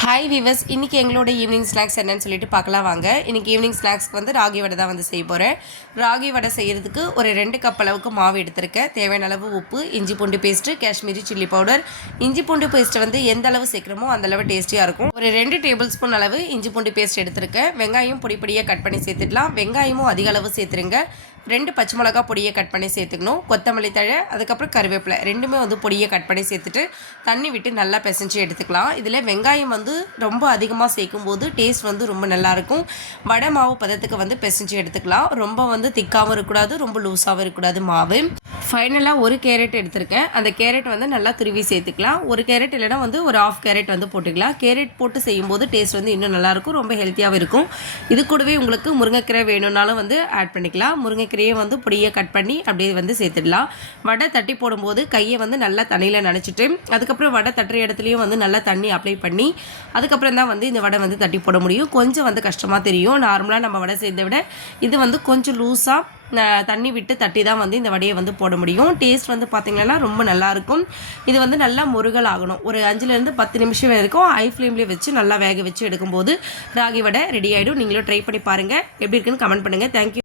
Hi viewers, இன்றைக்கி எங்களோட evening snacks என்னன்னு சொல்லிட்டு பார்க்கலாம் வாங்க. இன்றைக்கி ஈவினிங் ஸ்நாக்ஸ்க்கு வந்து ராகி வடை தான் வந்து செய்ய போகிறேன். ராகி வடை செய்கிறதுக்கு ஒரு 2 கப் அளவுக்கு மாவு எடுத்திருக்கேன். தேவையான அளவு உப்பு, இஞ்சி பூண்டு பேஸ்ட்டு, காஷ்மீரி சில்லி பவுடர். இஞ்சி பூண்டு பேஸ்ட்டு வந்து எந்த அளவு சேர்க்குறோமோ அந்தளவு டேஸ்டியாக இருக்கும். ஒரு 2 டேபிள் ஸ்பூன் அளவு இஞ்சி பூண்டு பேஸ்ட் எடுத்திருக்கேன். வெங்காயம் பொடி பொடியாக கட் பண்ணி சேர்த்துடலாம். வெங்காயமும் அதிக அளவு சேர்த்துருங்க. 2 பச்சை மிளகா பொடியை கட் பண்ணி சேர்த்துக்கணும். கொத்தமல்லி தழை, அதுக்கப்புறம் கருவேப்பிலை ரெண்டுமே வந்து பொடியை கட் பண்ணி சேர்த்துட்டு தண்ணி விட்டு நல்லா பிசைஞ்சு எடுத்துக்கலாம். இதில் வெங்காயம் வந்து ரொம்ப அதிகமாக சேர்க்கும் போது டேஸ்ட் வந்து ரொம்ப நல்லாயிருக்கும். வடை மாவு பதத்துக்கு வந்து பிசைஞ்சு எடுத்துக்கலாம். ரொம்ப வந்து திக்காகவும் இருக்கக்கூடாது, ரொம்ப லூஸாகவும் இருக்கக்கூடாது மாவு. ஃபைனலாக ஒரு கேரட் எடுத்திருக்கேன். அந்த கேரட் வந்து நல்லா துருவி சேர்த்துக்கலாம். ஒரு கேரட் இல்லைனா வந்து ஒரு ஆஃப் கேரட் வந்து போட்டுக்கலாம். கேரட் போட்டு செய்யும்போது டேஸ்ட் வந்து இன்னும் நல்லாயிருக்கும், ரொம்ப ஹெல்த்தியாகவும் இருக்கும். இது கூடவே உங்களுக்கு முருங்கைக்கீரை வேணும்னாலும் வந்து ஆட் பண்ணிக்கலாம். முருங்கைக்கீரையை வந்து பொடியை கட் பண்ணி அப்படியே வந்து சேர்த்துடலாம். வடை தட்டி போடும்போது கையை வந்து நல்லா தண்ணியில் நனைச்சிட்டு அதுக்கப்புறம் வடை தட்டுற இடத்துலையும் வந்து நல்லா தண்ணி அப்ளை பண்ணி அதுக்கப்புறம் தான் வந்து இந்த வடை வந்து தட்டி போட முடியும். கொஞ்சம் வந்து கஷ்டமாக தெரியும். நார்மலாக நம்ம வடை செய்கிறத விட இது வந்து கொஞ்சம் லூஸாக தண்ணி விட்டு தட்டி தான் வந்து இந்த வடையை வந்து போட முடியும். டேஸ்ட் வந்து பார்த்திங்கன்னா ரொம்ப நல்லாயிருக்கும். இது வந்து நல்லா முருகல் ஆகணும். ஒரு 5லேருந்து 10 நிமிஷம் வரைக்கும் ஹை ஃப்ளேம்லேயே வச்சு நல்லா வேக வச்சு எடுக்கும்போது ராகி வடை ரெடி ஆகிடும். நீங்களும் ட்ரை பண்ணி பாருங்கள். எப்படி இருக்குன்னு கமெண்ட் பண்ணுங்கள். தேங்க்யூ.